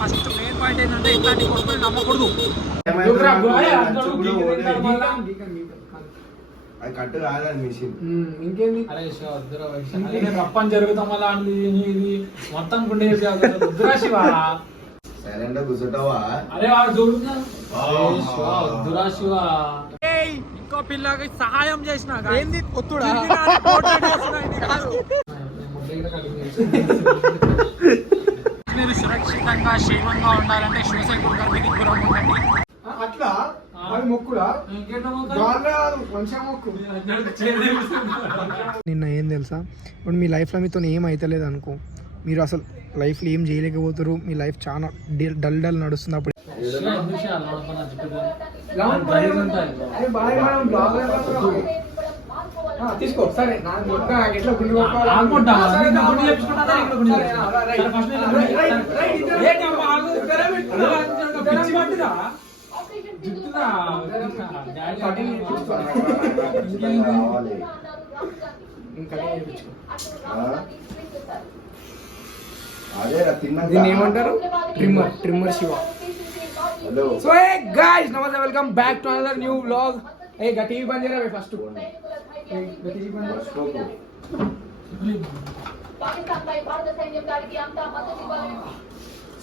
First main point ఏంటంటే ఇట్లాంటి కొడుకుని నమ్మకూడదు. అది కట్టు కాదని మిషన్ ఇంకేంది రప్పం జరుగుతాం అలా ఇది మొత్తం గుండె వద్దురా శివ. సైలెంట్ కూర్చుంటావా? అరే వాడు చూడురా వద్దురా శివ. ఇంకో పిల్లకి సహాయం చేసిన ఏంది ఒత్తుడా మీరు సురక్షితంగా క్షేమంగా ఉండాలంటే శివసాయి గురుగారికి దూరం ఉండండి. అట్లా మొక్కుడా నిన్న ఏం తెలుసా, ఇప్పుడు మీ లైఫ్లో మీతో ఏం అవుతలేదు అనుకో, మీరు అసలు లైఫ్లో ఏం చేయలేకపోతారు, మీ లైఫ్ చాలా డల్ నడుస్తుంది. అప్పుడు తీసుకో సరే ఎట్లా ఏమంటారు trimmer Shiva. So hey guys namaste, welcome back to another new vlog. ఏ టీవీ బంద్ చేయరా first.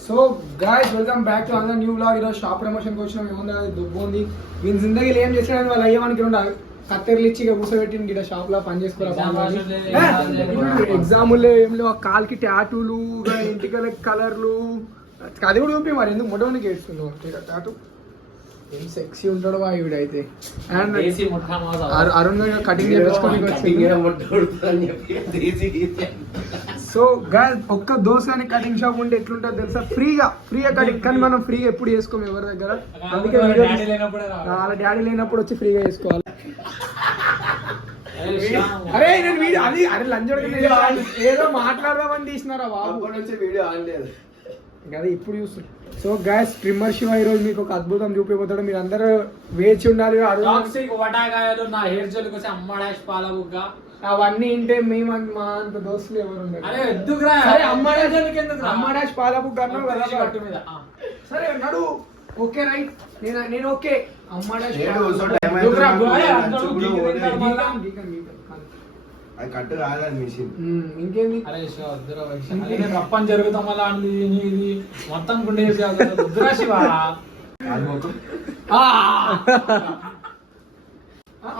So guys welcome back to another new vlog. ఈరోజు షాప్ ప్రమోషన్కి వచ్చినాం. ఏముంది దుబ్బు ఉంది. వీని జిందగీలు ఏం చేసినా వాళ్ళు అయ్యేవానికి ఉండాలి. కత్తెరలు ఇచ్చి కూర్చోబెట్టి గిట్ట షాప్ లో పని చేసుకోవాలి. ఎగ్జాములు ఏం లేవు, కాల్కి టాటూలు, ఇంటికి కలర్లు, అది కూడా చూపి మరి ఎందుకు మొట్టమొదటి ఏడుస్తున్నావు. టాటూ ఏం సెక్సీ ఉంటాడు వాయుడైతే. అండ్ అరుణ్ గారు కటింగ్ చేయించుకోవాలి. సో గాయ్స్ ఒక్క దోసాని కటింగ్ షాప్ ఉంటే ఎట్లుంటుంది తెలుసా, ఫ్రీగా కటింగ్. కానీ మనం ఫ్రీగా ఎప్పుడు చేసుకోము ఎవరి దగ్గర. అందుకే వాళ్ళ డాడీ లేనప్పుడు వచ్చి ఫ్రీగా చేసుకోవాలి. అరే నేను వీడియో అది అరే లంచ్ ఏదో మాట్లాడదామని తీసినారా బాబు, వీడియో ఆన్ లేదు కదా ఇప్పుడు చూస్తున్నా. సో గైస్ ట్రిమ్మర్ శివ ఈరోజు మీకు ఒక అద్భుతం చూపిపోతాడు. మీరు అందరూ వేచి ఉండాలి. అవన్నీ ఇంటే మేము మా అంత దోస్తులు ఎవరు అమ్మాడాష్ పాలబుక్ అన్నావు కదా. సరే నడు ఓకే రైట్, నేను ఓకే. అమ్మాడాష్ అది కట్టు కాదని మిషన్ ఇంకేంది రప్పం జరుగుతాం అలా ఇది మొత్తం గుండె వద్దురా శివ.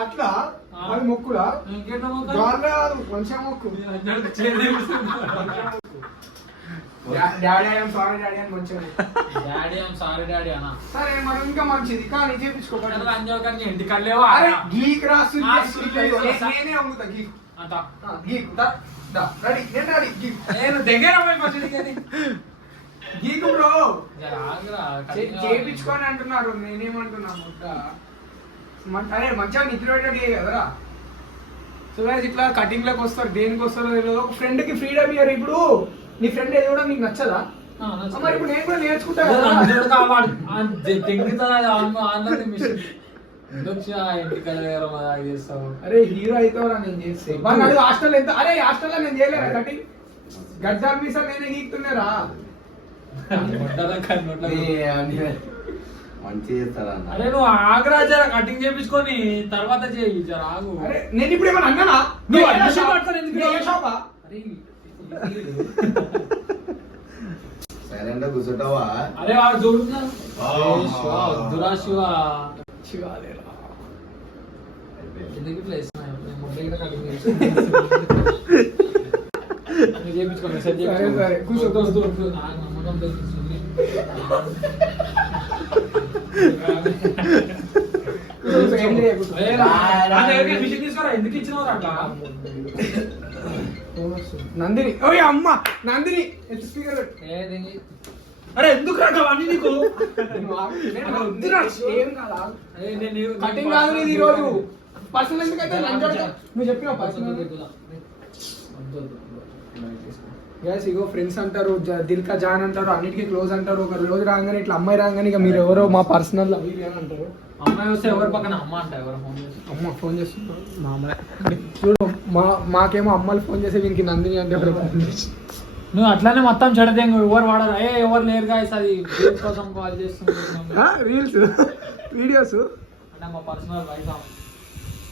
అట్లా మొక్కుడా మంచిగా మొక్కు. సరే మనం ఇంకా మంచిది కానీ చేపించుకోవాలి. ఇంటికల్లేవా గీక్ రాసు నేనే అమ్ముతా గీక్. నేను దగ్గర గీకు బ్రో చేయించుకొని అంటున్నారు. నేనేమంటున్నా అరే మంచిగా నిద్ర పెట్టే కదరా. సో ఇట్లా కటింగ్ లోకి వస్తారు. దేనికి వస్తారో తెలియదు. ఒక ఫ్రెండ్ కి ఫ్రీడమ్ ఇయ్యారు. ఇప్పుడు నీ ఫ్రెండ్ ఏది కూడా నీకు నచ్చదా? మరి ఇప్పుడు నేను కూడా నేర్చుకుంటా. అరే హీరో అవుతావరా నేను చేస్తే. హాస్టల్ ఎంత అరే హాస్టల్లో నేను చేయలేరా కటింగ్? గడ్డాలు మీ సార్ నేనే గీకుతున్నారా? అరే నువ్వు ఆగ్రా జర కటింగ్ చేపించుకొని తర్వాత చేయి జర ఆగు. అరే నేను ఇప్పుడు ఏమన్నా అన్నానా? సైలెంట్ కూర్చుంటావా? అరే వాడు చూడురా వద్దురా శివ. ఎందుకు ఇట్లా చేయించుకోండి సరే కూర్చో. ఎందుకు ఇచ్చినవారు అట్లా? నందిని ఓయ్ అమ్మ నందిని స్పీకర్. అరే ఎందుకు రాక అన్ని నీకు కటింగ్ కాదు ఈ రోజు. పర్సనల్ ఎందుకైతే నువ్వు చెప్పిన పర్సనల్. ఇగో ఫ్రెండ్స్ అంటారు, దిల్కా జాన్ అంటారు, అన్నిటికీ క్లోజ్ అంటారు. ఒక రోజు రాగానే ఇట్లా అమ్మాయి రాగానే ఇక మీరు ఎవరో మా పర్సనల్ అవి అని అంటారు. అమ్మాయి వస్తే ఎవరు పక్కన అమ్మ అంట ఎవరు అమ్మ ఫోన్ చేస్తున్నారు. మా అమ్మాయి చూడు మాకేమో అమ్మాయిలు ఫోన్ చేసి వీనికి నందిని అంటే ఎవరు ఫోన్ చేసి నువ్వు అట్లానే మొత్తం చెడదే ఎవరు వాడరు ఎవరు లేరు గాయస్ అది రీల్స్ కోసం కాల్ చేస్తున్నాం రీల్స్ వీడియోస్ అంటే మా పర్సనల్ వైఫ్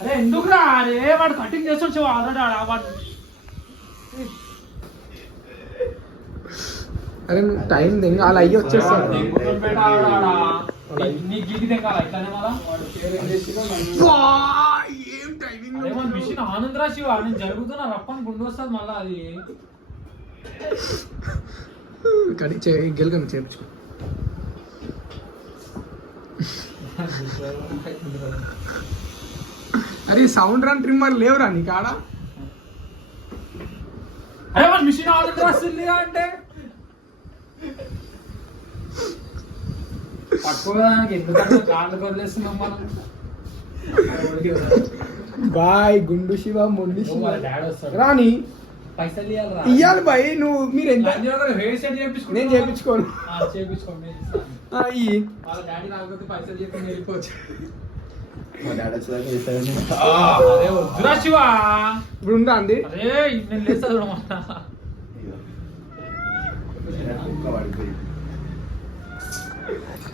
అరే ఎందుకు రా అరే వాడు కటింగ్ చేస్తాడు ఆల్రెడీ వాడు అరే టైం దింగ అలా అయ్యి వచ్చేస్తాడు నీకు గిటి తెంగాల ఇట్లానే మళ్ళా ఏం టైమింగ్ మిషన్ ఆనందరా శివ నేను జరుగుతున్నా రప్పని గుండు వస్తుంది మళ్ళా అది గెలకని చేయించుకో అరే సౌండ్ రన్ ట్రిమ్మర్ లేవురా నీ కాడ అరే మన మిషన్ ఆనందరా వస్తుంది అంటే పట్టుకోవడానికి ఎందుకంటే కార్లు కొదిలేస్తున్నాం మనం బాయ్ గుండు శివ మొండి డాడీ వస్తాడు రాని పైసలు ఇయ్యాలి బాయ్ నువ్వు మీరు ఎంత హెయిర్ సెట్ చేయించుకో నేను చేయించుకోను చేయించుకోండి వాళ్ళ డాడీ రాకపోతే పైసలు చెప్పి వెళ్ళిపోవచ్చు మా డాడీ వచ్చేదాకా చేస్తాడని. అరే వద్దురా శివ ఇప్పుడు ఉందా అంది అరే నేను లేస్తాడు కుక్క పడిపోయి.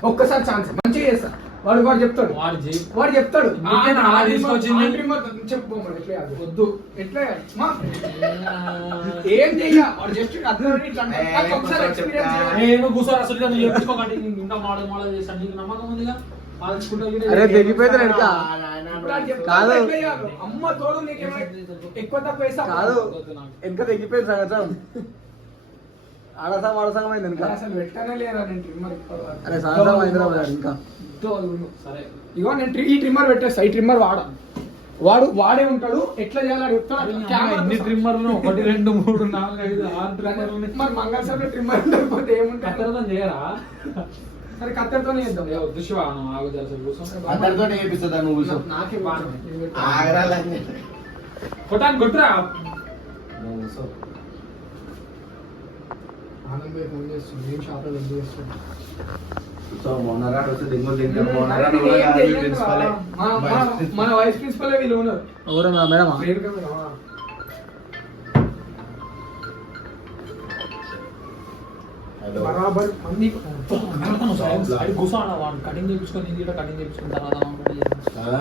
ఒక్కసారి ఛాన్స్ మంచిగా చేస్తా వాడు చెప్తాడు వాడు చెప్తాడు నీకే నా ఆడ తీసుకొచ్చింది. చెప్పు మరి ఎట్లా చేయాలి? వద్దు ఎట్లా చేయాలి? మా, ఏం చెయ్య వాడు జస్ట్ అర్థం ఇట్లా అంటాడు. నాకు ఒకసారి experience చేయాలి. నేను కూర్చోరు అసలు నువ్వు చేయించుకోకండి ఇంకా మోడల్ మోడల్ చేస్తాను నీకు నమ్మకం ఉందిగా అరే తెగిపోయింది వెనక. నాయన ఇప్పుడు వాడు చెప్తాడు, కాదు. ఎట్లా చేయాలి? అమ్మ తోడు నీకేమైనా ఎక్కువ తక్కువ వేస్తా కాదు వెనక తగ్గిపోయింది సగం ఆడసాం ఆడసాం అయింది వెనక అసలు పెట్టనే లేరా నేను ట్రిమ్మర్ ఇప్పటివరకు. అరే సగం హైదరాబాద్ ఇంకా సరే ఇగో నేను ఈ ట్రిమ్మర్ పెట్టేస్తా ఈ ట్రిమ్మర్ వాడే ఉంటాడు ఎట్లా చేయాలని చెప్తాడు ఎన్ని ట్రిమ్మర్లు 1 2 3 4 5 6 ట్రిమ్మర్లు మరి మంగళసూత్ర ట్రిమ్మర్ ఉండకపోతే ఏముంటుంది కత్తెరతో చేయరా సరే కత్తెరతోనే చేద్దాం వద్దు శివ నువ్వు ఆగు జర కూర్చో అందరితో ఏపిస్తుందా నువ్వు కూర్చో. నాకే బాగా ఆగరాలని. కొట్టాను కొట్టురా నువ్వు కూర్చో. ఆనంద్ భాయ్ ఫోన్ చేస్తుంది ఏం షాప్ లో వెళ్తూ చేస్తుంది కూర్చో. మొన్నరాడు వస్తే దింగులు తింటాం. మొన్నరాడు కూడా కాదు ప్రిన్సిపలే. మన వైస్ ప్రిన్సిపల్ వీళ్ళు ఉన్నారు ఎవరన్నా మేడమా రేణుకా మేడం, ఆ. హలో. బరాబర్ అన్ని కూర్చోనా వాడు కటింగ్ చేయించుకొని ఇది కూడా కటింగ్ చేయించుకున్న తర్వాత ఆ?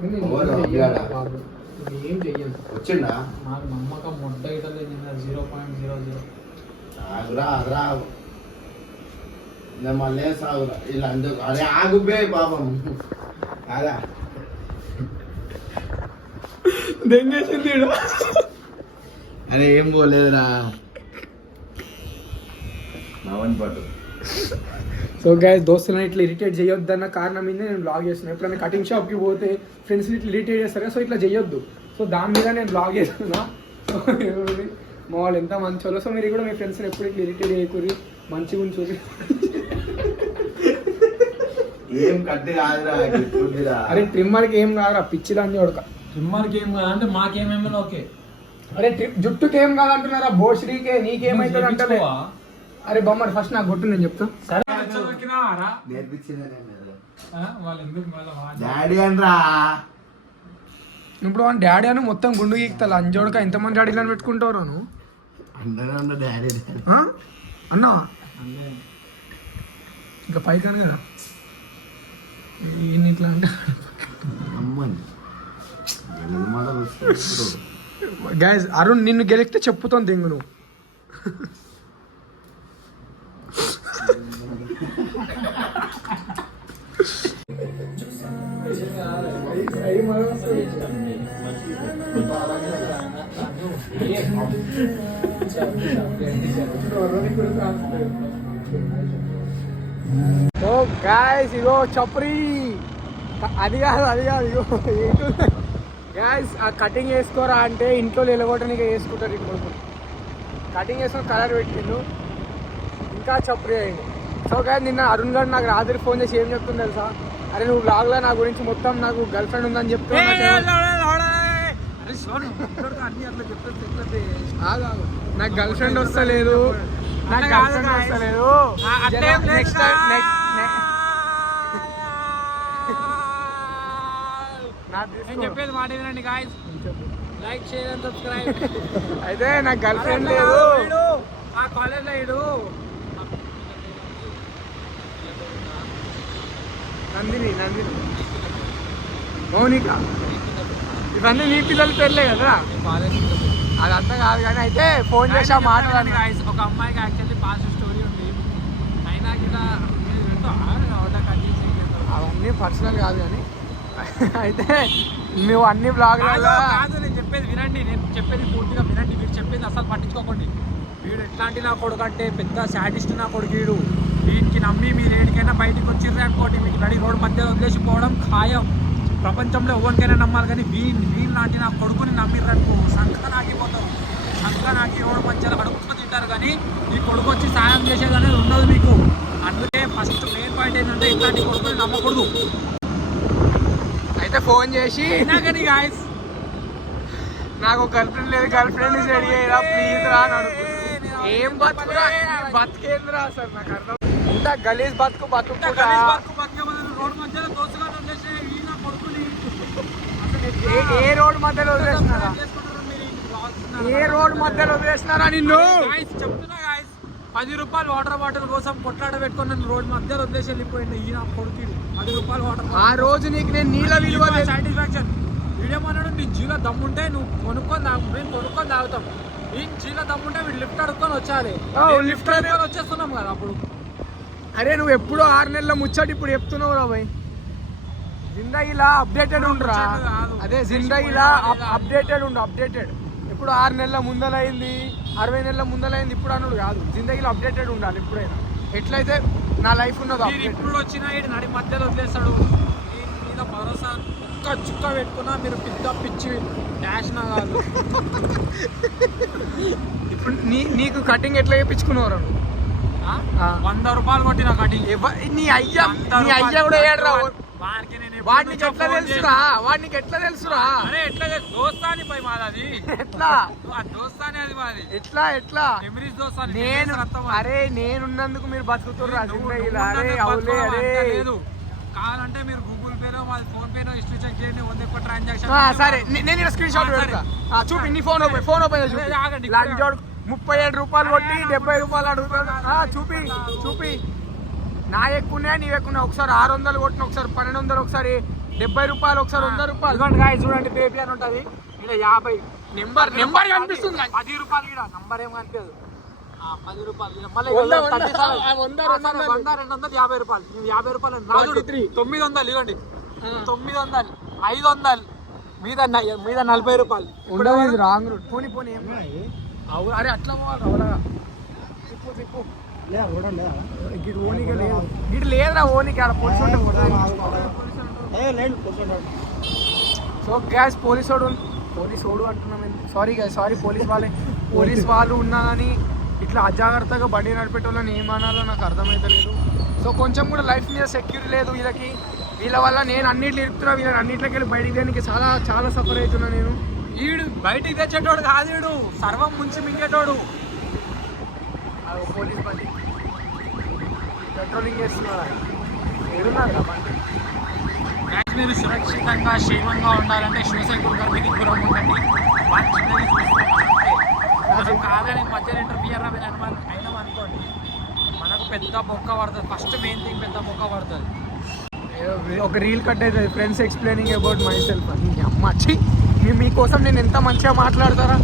నేను ఏం చెయ్యను బాబు. నేను ఏం చెయ్యను వచ్చిండా? నాకు నమ్మకం మొట్ట ఇటలేదు 0.00 ఆగురా ఆగురా. నేను మళ్ళీ సాగురా ఇలా అందుకు అరే ఆగుబే పాపం. అలా దెంగేసింది ఈడ. అరే ఏం పోలేదురా. నవన్ పట్టు. సో గైస్ దోస్తులను ఇట్లా ఇరిటేట్ చేయొద్దన్న కారణం మీద నేను బ్లాగ్ చేస్తున్నాను. ఎప్పుడైనా కటింగ్ షాప్కి పోతే ఫ్రెండ్స్ ఇట్లా ఇరిటేట్ చేస్తారు సో ఇట్లా చేయొద్దు. సో దాని మీద నేను బ్లాగ్ చేస్తున్నా. సో మా వాళ్ళు ఎంత మంచి వాళ్ళు. సో మీరు కూడా మీ ఫ్రెండ్స్ని ఎప్పుడు ఇట్లా ఇరిటేట్ చేయకూరి మంచిగా ఉంచుర్రి. ఏం కట్టి కాదురా గిట్టురా. అరే ట్రిమ్మర్కి ఏం కాదురా పిచ్చిదాన్ని ఉడక. ట్రిమ్మర్కి ఏం కాదు అంటే మాకేమేమో ఓకే అరే జుట్టుకి ఏం కాదంటున్నారా బోశ్రీకే నీకేమైతుంది అంటే. అరే బొమ్మని ఫస్ట్ నాకు కొట్టు నేను చెప్తా. నేర్పించిందే వాళ్ళు ఎందుకు డాడీ అనరా. ఇప్పుడు వాడి డాడీ అని మొత్తం గుండు గీక్తా అంజోడక ఎంతమంది డాడీలను పెట్టుకుంటావు నువ్వు అందరూ ఉన్న డాడీ. అన్నావా ఇంకా పైకాను కదా ఈయన ఇట్లా అంటే. అమ్మని మాట వస్తుంది. గైస్ అరుణ్ నిన్ను గెలిస్తే చెప్పుతాను దెంగు నువ్వు. సో గైస్ ఇగో చప్రీ అది కాదు ఇగో గైస్ ఆ కటింగ్ వేసుకోరా అంటే ఇంట్లో నిలగొట్టడానికి వేసుకుంటారు ఇప్పుడు. కటింగ్ వేసుకొని కలర్ పెట్టిండు ఇంకా చప్రీ అయింది. సో గైస్ నిన్న అరుణ్ గారు నాకు రాత్రి ఫోన్ చేసి ఏం చెప్తుంది తెలుసా, అరే నువ్వు బ్లాగ్లో నా గురించి మొత్తం నాకు గర్ల్ ఫ్రెండ్ ఉందని చెప్తున్నా. నాకు గర్ల్ ఫ్రెండ్ వస్తలేదు చెప్పేది మాట వినండి guys. Like share and subscribe. అయితే నాకు గర్ల్ ఫ్రెండ్ లేదు. ఆ కాలేజ్ లో ఇడు నందిని మౌనిక ఇవన్నీ నీ పిల్లల పేర్లే కదా. కాలేజ్ అదంతా కాదు కానీ అయితే ఫోన్ చేసా మాట్లాడాను. ఒక అమ్మాయికి యాక్చువల్లీ పాస్ట్ స్టోరీ ఉంది. అయినా గిట్లా అవన్నీ పర్సనల్ కాదు కానీ అయితే నువ్వు అన్ని బ్లాగ్లలో కాదు. నేను చెప్పేది వినండి, నేను చెప్పేది పూర్తిగా వినండి. వీడు చెప్పేది అసలు పట్టించుకోకండి. వీడు ఎట్లాంటి నా కొడుకు అంటే పెద్ద సాడిస్ట్ నా కొడుకు. వీడికి నమ్మి మీరు ఏడికైనా బయటకు వచ్చిర్రు అనుకోండి, మీకు నడి రోడ్డు మధ్య వదిలేసిపోవడం ఖాయం. ప్రపంచంలో ఎవరికైనా నమ్మాలి కానీ వీళ్ళు లాంటి నా కొడుకుని నమ్మిర్రనుకో సంఖ నాకిపోతారు. సంఖ నాకి రోడ్డు మధ్యలో అడుగుతూ తింటారు కానీ ఈ కొడుకు వచ్చి సాయం చేసేది అనేది ఉండదు మీకు. అందుకే ఫస్ట్ మెయిన్ పాయింట్ ఏంటంటే ఇట్లాంటి కొడుకుని నమ్మకూడదు. అయితే ఫోన్ చేసి కానీ గాయస్ నాకు గర్ల్ ఫ్రెండ్ లేదు, గర్ల్ ఫ్రెండ్ రెడీ అయ్యా ప్లీజ్ రా అని అడుగు. ఏం బతుకురా బతికేంద్రా అసలు నాకు అర్థం. ఇంత గలీజ్ బతుకు బతుకుతా రోడ్డు మధ్యలో దోసుగా వదిలేసి ఈ నా కొడుకుని ఏ రోడ్ మధ్యలో వదిలేస్తున్నారా? ఏ రోడ్ మధ్యలో వదిలేస్తున్నారా నిన్ను? చెప్తున్నా గాయస్, 10 రూపాయలు వాటర్ బాటిల్ కోసం కొట్లాడ పెట్టుకొని నన్ను రోడ్ మధ్యలో వదిలేసి వెళ్ళిపోయింది ఈ నా కొడుకు. 10 రూపాయలు వాటర్ ఆ రోజు నీకు నేను నీళ్ళ విలువ సాటిస్ఫాక్షన్. వీడేమన్నాడు, నీ జీలో దమ్ముంటే నువ్వు కొనుక్కొని మేము కొనుక్కొని తాగుతాం. ఈ జీలో దమ్ముంటే వీడు లిఫ్ట్ అడుక్కొని వచ్చాలి. లిఫ్ట్ అడుక్కొని వచ్చేస్తున్నాం కదా అప్పుడు. అరే నువ్వు ఎప్పుడో 6 నెలల ముచ్చట ఇప్పుడు చెప్తున్నావు రా భయ్. జిందగీలా అప్డేటెడ్ ఉండరా? అదే జిందగీలా అప్డేటెడ్ ఉండు. అప్డేటెడ్ ఇప్పుడు 6 నెలల ముందలైంది, 60 నెలల ముందలైంది ఇప్పుడు అన్నాడు కాదు. జిందగీలో అప్డేటెడ్ ఉండాలి ఎప్పుడైనా. ఎట్లయితే నా లైఫ్ ఉన్నదో ఇప్పుడు వచ్చిన నడి మధ్యలో వదిలేస్తాడు. మీద భరోసా చుక్క పెట్టుకున్నా మీరు పెద్ద పిచ్చి డాష్ నా కాదు. ఇప్పుడు నీకు కటింగ్ ఎట్లా చేయించుకున్నావు? 100 రూపాయలు కొట్టిన కటింగ్. నీ అయ్యా కూడా వేయడు రా. వాడికి ఎట్లా తెలుసురా? వాడికి ఎట్లా తెలుసురా? అరే ఎట్లా దోస్తాని పై మాది ఎట్లా దోస్తాని అది మాది ఎట్లా మెమరీస్ దోస్తాని. నేను అరే నేనున్నందుకు మీరు బతుకుతుర్రు. లేదు కావాలంటే మీరు గూగుల్ పేలో మాది ఫోన్ పేలో హిస్టరీ చెక్ చేయండి. 100 ఎక్కువ ట్రాన్సాక్షన్. సరే నేను స్క్రీన్ షాట్ పెడతా. చూపి నీ ఫోన్ ఓపెన్ 37 రూపాయలు కొట్టి 70 రూపాయలు అడుగుతాను. చూపి నా ఎక్కువ నీ ఎక్కువ. ఒకసారి 600 కొట్టిన, ఒకసారి 1200, ఒకసారి 70 రూపాయలు, ఒకసారి 100 రూపాయలు. చూడండి బేబీ అని ఉంటుంది. ఇలా 50 నెంబర్ కనిపిస్తుంది. 10 రూపాయలు కూడా నంబర్ ఏం కనిపించదు. 10 రూపాయలు 100, 200, 50 రూపాయలు. 50 రూపాయలు 900 ఇవ్వండి. 900, 500 మీద 40 రూపాయలు ఉండదు. Wrong route. పోనీ అరే అట్లా పోవాలి. తిప్పు గిట్ లేదురా ఓనికి. ఆడ పోలీసు సో గ్యాస్ పోలీసోడు అంటున్నాం. సారీ పోలీస్ వాళ్ళు ఉన్నా కానీ ఇట్లా అజాగ్రత్తగా బండి నడిపేటోళ్ళని ఏమనాలో నాకు అర్థమైతలేదు. సో కొంచెం కూడా లైఫ్ మీద సెక్యూరిటీ లేదు వీళ్ళకి. వీళ్ళ వల్ల నేను అన్నిట్లు ఇరుపుతున్నా. వీళ్ళని అన్నిట్లోకి వెళ్ళి బయటికి దేనికి చాలా సఫర్ అవుతున్నా నేను. వీడు బయటికి తెచ్చేటోడు కాదు, వీడు సర్వం ముంచి మింగేటోడు. పోలీస్ బండి పెట్రోలింగ్ చేస్తున్నారు. ఏడున్నారు బండి. మీరు సురక్షితంగా క్షేమంగా ఉండాలంటే శివశంకర్ గారికి దూరం ఉండండి. మనం కాదని మధ్యలో ఇంటర్ఫియర్ అయినాం అనుకోండి, మనకు పెద్ద బొక్క పడుతుంది. ఫస్ట్ మెయిన్ థింగ్ పెద్ద బొక్క పడుతుంది. ఒక రీల్ కట్ అవుతుంది, friends explaining about myself. అమ్మాచి మీకోసం నేను ఎంత మంచిగా మాట్లాడతారా?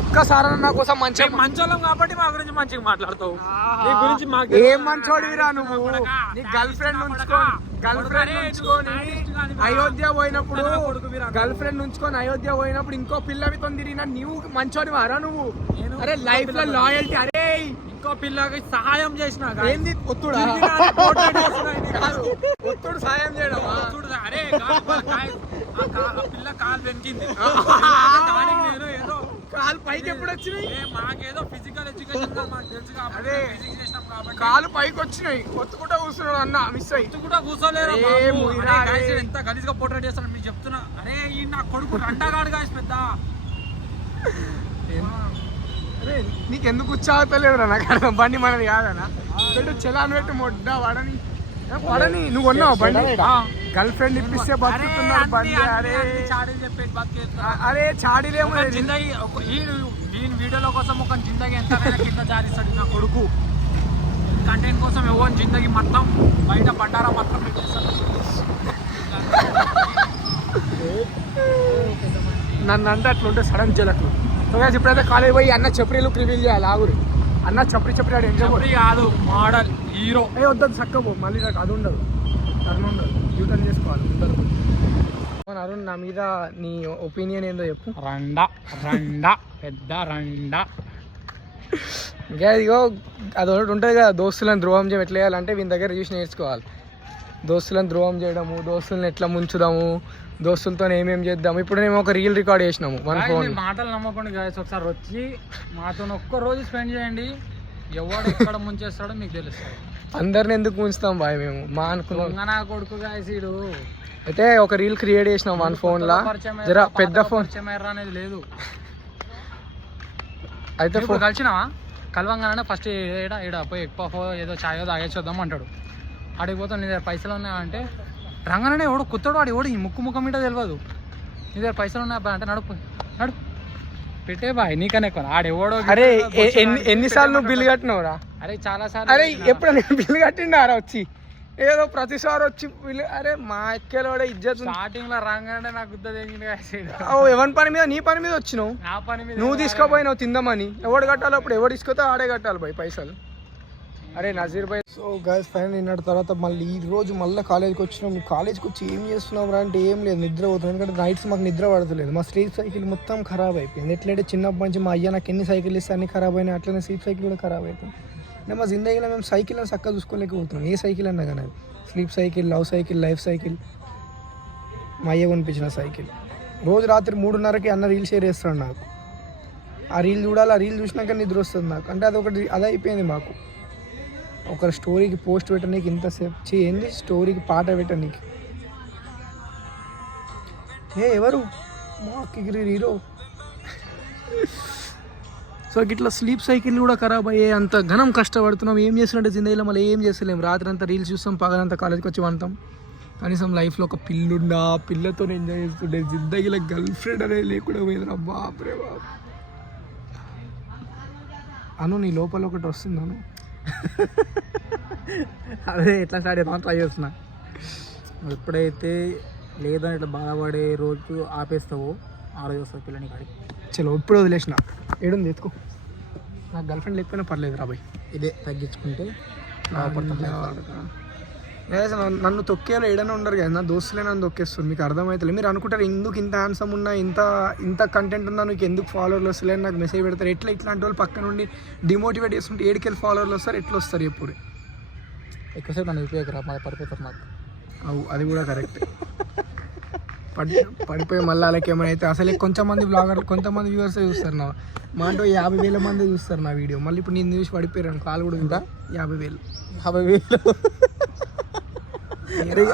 ఒక్కసారి నా కోసం మంచోళ్ళం కాబట్టి మా గురించి మంచిగా మాట్లాడతావు. నీ గురించి ఏం మంచోడివిరా నువ్వు? నీ గర్ల్ ఫ్రెండ్ ఉంచుకొని అయోధ్య పోయినప్పుడు ఇంకో పిల్లవితో తిరిగినా నువ్వు మంచోడివారా నువ్వు? అరే లైఫ్ లో లాయల్టీ. అరే ఇంకో పిల్లకి సహాయం చేసిన ఏంది ఒత్తుడు సహాయం చేయడం? అరే పిల్ల కాలు వెనికింది, నేను ఏదో కాలు పైకి ఎప్పుడు వచ్చినాయి? మాకేదో ఫిజికల్ ఎడ్యుకేషన్ మాకు తెలుసు కాబట్టి కాలు పైకి వచ్చినాయి. ఒత్తుకుంటా కూర్చున్నాడు అన్న. మిస్ అయ్యి కూడా కూర్చోలేరు. ఎంత గలీజ్ గా పోర్ట్రేట్ చేస్తాను మీకు చెప్తున్నా. అరే ఈ నా కొడుకు రంటగాడు కాదు పెద్ద. అరే నీకెందుకు ఉత్సాహతలేదురా? నాకు అర్థం. బండి మనది కాదనా? పెట్టు చలాన్ పెట్టు మొడ్డ వాడని నువ్వు కొన్నావు బండి. గర్ల్ ఫ్రెండ్ ఇప్పిస్తే బతుకుతున్నాడు బండి. అరే చాడీలు చెప్పేసి బతికేస్తున్నా. అరే చాడీలేమో ఒక జిందగీ ఈయన వీడియోల కోసం ఒక జిందగీ ఎంత కింద జారిస్తాడు నా కొడుకు. కంటెంట్ కోసం ఎవరి జిందగీ మొత్తం బయట బండారా మాత్రం పెట్టేస్తాడు. నన్ను అంతా అట్లుంటే సడన్ చేయట్లు. సో guys, ఇప్పుడైతే కాలేజ్ పోయి అన్న చప్రీలు రివీల్ చేయాలి. ఆగురి అన్న చప్రీ ఆడు ఎంజాయ్ చెప్పి కాదు మోడల్ హీరో. ఏ వద్దు చక్కబో, మళ్ళీ నాకు అది ఉండదు, టర్న్ ఉండదు, యూటర్న్ చేసుకోవాలి ఉండదు. అరుణ్, నా మీద నీ ఒపీనియన్ ఏందో చెప్పు. రండా పెద్ద రండా. ఇంకా ఇదిగో అది ఒకటి ఉంటుంది కదా, దోస్తులను ద్రోహం చేయడం ఎట్లా చేయాలంటే వీని దగ్గర చూసి నేర్చుకోవాలి. దోస్తులను ద్రోహం చేయడము, దోస్తులను ఎట్లా ముంచుదాము, దోస్తులతో ఏమేం చేద్దాము. ఇప్పుడు మేము ఒక రీల్ రికార్డ్ చేసినాము వన్ ఫోన్. మాటలు నమ్మకండి గాయస్, ఒకసారి వచ్చి మాతో ఒక్క రోజు స్పెండ్ చేయండి. ఎవడు ఎక్కడ ముంచేస్తాడో మీకు తెలుస్తుంది. అందరిని ఎందుకు ముంచుతాం బాయ్ మేము మా అనుకున్నాం. నా కొడుకు గాయస్ వీడు. అయితే ఒక రీల్ క్రియేట్ చేసినాం వన్ ఫోన్ లా, జర పెద్ద ఫోన్ అనేది లేదు. అయితే ఇప్పుడు కలిసినావా, కలవంగానే ఫస్ట్ ఈడ పోయి ఎక్కువ ఏదో చాయ్ తాగేసి అంటాడు. అడిగిపోతాం నీ దగ్గర పైసలు ఉన్నాయా అంటే, రంగానే ఎవడు కుత్తడు వాడు, ఎవడు ఈ ముక్కు మీద తెలియదు. నీ దగ్గర పైసలు ఉన్నాయా అంటే నడుపు పెట్టే బాయ్ నీకనే ఎక్కువ ఆడెవడో. అరే ఎన్నిసార్లు నువ్వు బిల్ కట్టినావురా? అరే చాలా సార్లు. అరే ఎప్పుడైనా బిల్ కట్టిండారా వచ్చి? ఏదో ప్రతిసారి వచ్చి బిల్లు. అరే మా ఎక్కేలోడే ఇజ్జత్. స్టార్టింగ్ లో రాగానే నాకు గుద్ద తెగింది. ఎవరి పని మీద నీ పని మీద వచ్చినావు, నా పని మీద నువ్వు తీసుకోపోయినావు తిందామని. ఎవడు కట్టాలి అప్పుడు, ఎవడు తీసుకొస్తే ఆడే కట్టాలి బాయ్ పైసలు. అరే నజీర్ భాయ్. సో గైస్ ఫైనల్ నిన్నటి తర్వాత మళ్ళీ ఈ రోజు మళ్ళీ కాలేజ్కి వచ్చినాం. కాలేజ్కి వచ్చి ఏం చేస్తున్నాం రా అంటే ఏం లేదు, నిద్ర పోతున్నాం. ఎందుకంటే నైట్స్ మాకు నిద్ర పడతలేదు. మా స్లీప్ సైకిల్ మొత్తం ఖరాబ్ అయిపోయింది. ఎట్లయితే చిన్నప్పటి నుంచి మా అయ్య నాకు ఎన్ని సైకిల్ ఇస్తే అన్ని ఖరాబ్ అయినాయి, అట్లనే స్లీప్ సైకిల్ కూడా ఖరాబ్ అయిపోయింది. అంటే మా జిందగీలో మేము సైకిల్ అని చక్కగా చూసుకోలేకపోతున్నాం. ఏ సైకిల్ అన్నా కానీ sleep cycle, love cycle, life cycle, మా అయ్య కొనిపించిన సైకిల్. రోజు రాత్రి 3:30కి అన్న రీల్ షేర్ చేస్తాడు నాకు. ఆ రీల్ చూడాలి, ఆ రీల్ చూసినాక నిద్ర వస్తుంది నాకు. అంటే అదొకటి అదే అయిపోయింది మాకు. ఒక స్టోరీకి పోస్ట్ పెట్టడానికి ఇంతసేపు చేయండి, స్టోరీకి పాట పెట్టడానికి. ఎవరు మాకి హీరో. సో ఇట్లా స్లీప్ సైకిల్ కూడా ఖరాబ్ అయ్యే అంత ఘనం కష్టపడుతున్నాం. ఏం చేస్తున్నట్టు జిందగీలో మళ్ళీ ఏం చేస్తలేం. రాత్రి అంతా రీల్స్ చూస్తాం, పగలంతా కాలేజ్కి వచ్చి వంటాం. కనీసం లైఫ్లో ఒక పిల్లుండా, పిల్లతో ఎంజాయ్ చేస్తుండే. జిందగీలో గర్ల్ ఫ్రెండ్ అనేది లేకుండా పోయిందిరా బాప్రే బాబు. అను నీ లోపల ఒకటి వస్తుంది అను. అదే ఎట్లా స్టార్ట్ చేద్దాం ట్రై చేస్తున్నా. ఎప్పుడైతే లేదని ఇట్లా బాధపడే రోజు ఆపేస్తావో ఆ రోజు వస్తుంది పిల్లని కాడికి. చలో ఇప్పుడు వదిలేసిన ఏడుంది ఎత్తుకో. నాకు గర్ల్ ఫ్రెండ్ లేకపోయినా పర్లేదు రాబాయ్, ఇదే తగ్గించుకుంటే నన్ను తొక్కేలో ఏడైనా ఉండరు కదా, నా దోస్తులే నన్ను తొక్కేస్తారు. మీకు అర్థమవుతుంది. మీరు అనుకుంటారు ఎందుకు ఇంత హ్యాండ్సమ్ ఉన్నా, ఇంత కంటెంట్ ఉన్నా నీకు ఎందుకు ఫాలోవర్లు వస్తలే నాకు మెసేజ్ పెడతారు. ఎట్లా ఇట్లాంటి వాళ్ళు పక్క నుండి డిమోటివేట్ చేస్తుంటే ఏడుకెళ్ళి ఫాలోవర్లు వస్తారు, ఎట్లా వస్తారు ఎప్పుడు? ఎక్కువసేపు నన్ను ఉపయోగరా మాది పడిపోతారు నాకు. అది కూడా కరెక్ట్. పడిపోయి మళ్ళీ అలాగే ఏమైనా అయితే అసలే కొంతమంది బ్లాగర్లు, కొంతమంది వ్యూవర్స్ చూస్తారు నా మా అంటే 50,000 మంది చూస్తారు నా వీడియో. మళ్ళీ ఇప్పుడు నేను చూసి పడిపోయాను కాలు కూడా ఇంకా 50,000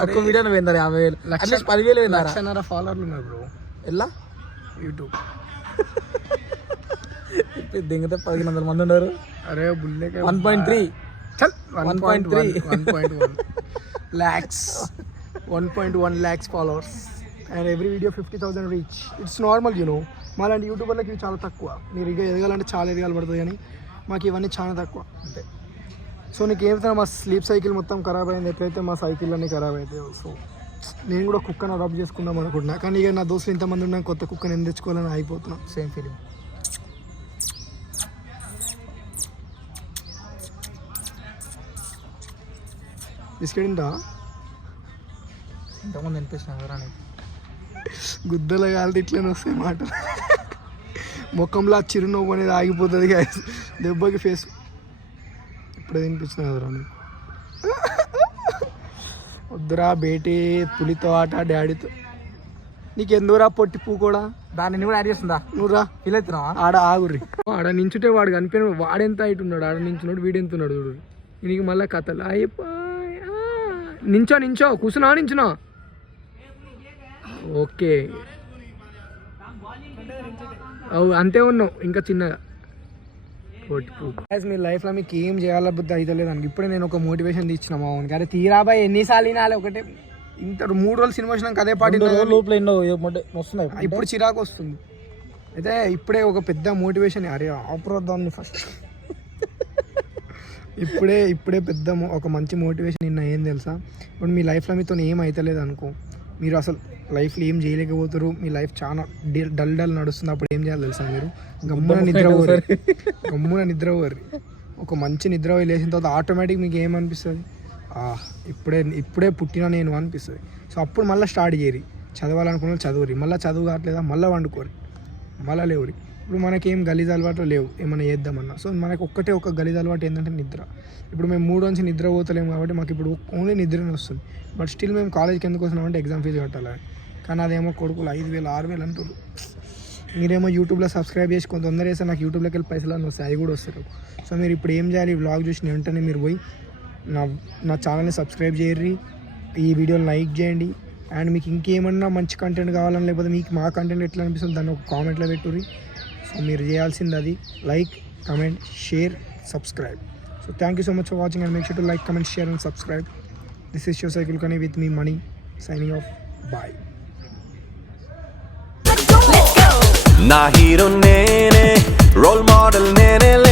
ఒక్క వీడియో పోయిందా 50,000? 10,000 1,00,000 ఫాలోవర్లు ఉన్నారు బ్రో. ఎలా యూట్యూబ్ దిగితే 1,500 మంది ఉన్నారు. అరే బుల్లే 1.3 1.1 lakhs 1.1 lakhs followers and every video 50,000 reach. It's normal, you know. మాలాంటి యూట్యూబర్లకి ఇవి చాలా తక్కువ. మీరు ఇక ఎదగాలంటే చాలా ఎదగాలి పడుతుంది, కానీ మాకు ఇవన్నీ చాలా తక్కువ అంతే. సో నీకు ఏమైతే మా స్లీప్ సైకిల్ మొత్తం ఖరాబ్ అయింది, ఎట్లయితే మా సైకిల్ అన్నీ ఖరాబ్ అవుతాయి. సో నేను కూడా కుక్కను అడాప్ట్ చేసుకుందాం అనుకుంటున్నా, కానీ ఇక నా దోస్తులు ఇంతమంది ఉన్నా కొత్త కుక్కను ఎందుకు తెచ్చుకోవాలని అయిపోతున్నా. Same feeling. బిస్కెట్ ఇంటా ఇంతకుముందు అనిపిస్తున్నా ఎవరా నీకు గుద్దలు కాలితే ఇట్లనే వస్తాయి మాట. ముఖంలో చిరునవ్వు అనేది ఆగిపోతుంది గాయస్ దెబ్బకి ఫేస్. ఇప్పుడే తినిపించిన కదరా నీకు. వద్దురా బేటీ పులితో ఆట డాడీతో. నీకు ఎందుకురా పొట్టి పూ కూడా దాన్ని కూడా యాడ్ చేస్తుందా? నువ్వు రా ఫీల్ అవుతున్నావా? ఆడ ఆగుర్రి. ఆడ నించుంటే వాడు కనిపించిన వాడెంత హైట్ ఉన్నాడు, ఆడ నించున్నాడు వీడెంత ఉన్నాడు చూడు. నీకు మళ్ళీ కథలు అయిపోయి. నించో కూర్చున్నా. ఓకే అంతే ఉన్నావు ఇంకా చిన్నగా. మీ లైఫ్లో మీకు ఏం చేయాల బుద్ధి అయితే లేదానికి ఇప్పుడే నేను ఒక మోటివేషన్ ఇచ్చిన మా ఓన్కి. అరే తీరాబాయ్ ఎన్నిసార్లు వినాలి ఒకటే ఇంత 3 రోజులు సినిమా వచ్చినాక అదే పాట లోపల ఎన్నో వస్తున్నాయి. ఇప్పుడు చిరాకు వస్తుంది. అయితే ఇప్పుడే ఒక పెద్ద మోటివేషన్, అరే ఆపరొద్దాన్ని ఫస్ట్. ఇప్పుడే పెద్ద ఒక మంచి మోటివేషన్ నిన్న ఏం తెలుసా, ఇప్పుడు మీ లైఫ్లో మీతో ఏం అవుతలేదు అనుకో, మీరు అసలు లైఫ్లో ఏం చేయలేకపోతారు, మీ లైఫ్ చాలా డల్ నడుస్తుంది, అప్పుడు ఏం చేయాలి తెలుసా, మీరు గమ్మున నిద్రపోరు. ఒక మంచి నిద్ర లేచిన తర్వాత ఆటోమేటిక్ మీకు ఏమనిపిస్తుంది, ఇప్పుడే పుట్టినా నేను అనిపిస్తుంది. సో అప్పుడు మళ్ళీ స్టార్ట్ చేయరు, చదవాలనుకున్న చదువురి, మళ్ళీ చదువు కావట్లేదా మళ్ళీ వండుకోరు, మళ్ళీ లేవురి. ఇప్పుడు మనకేం గలీజ్ అలవాట్లు లేవు ఏమైనా చేద్దామన్నా. సో మనకు ఒక గలీజ్ అలవాటు ఏంటంటే నిద్ర. ఇప్పుడు మేము 3 నుంచి నిద్ర పోతలేము కాబట్టి మాకు ఇప్పుడు ఓన్లీ నిద్రనే వస్తుంది. బట్ స్టిల్ మేము కాలేజ్కి ఎందుకు వస్తున్నామంటే ఎగ్జామ్ ఫీజు కట్టాలి. కానీ అదేమో కొడుకులు 5,000 6,000 అంటారు. మీరేమో యూట్యూబ్లో సబ్స్క్రైబ్ చేసి కొంత తొందర చేస్తే నాకు యూట్యూబ్లోకి వెళ్ళి పైసలు అని వస్తాయి, అవి కూడా వస్తారు. సో మీరు ఇప్పుడు ఏం చేయాలి, వ్లాగ్ చూసిన వెంటనే మీరు పోయి నా ఛానల్ని సబ్స్క్రైబ్ చేయర్రి, ఈ వీడియోని లైక్ చేయండి. అండ్ మీకు ఇంకేమన్నా మంచి కంటెంట్ కావాలని, లేకపోతే మీకు మా కంటెంట్ ఎట్లా అనిపిస్తుంది దాన్ని ఒక కామెంట్లో పెట్టుర్రి. సో మీరు చేయాల్సింది అది, like, comment, share, subscribe. So thank you so much for watching and make sure to like, comment, share and subscribe. This is your సైకిల్ కనీ with me Mani, signing off, bye. నా హీరో నేనే, రోల్ మోడల్ నేనే.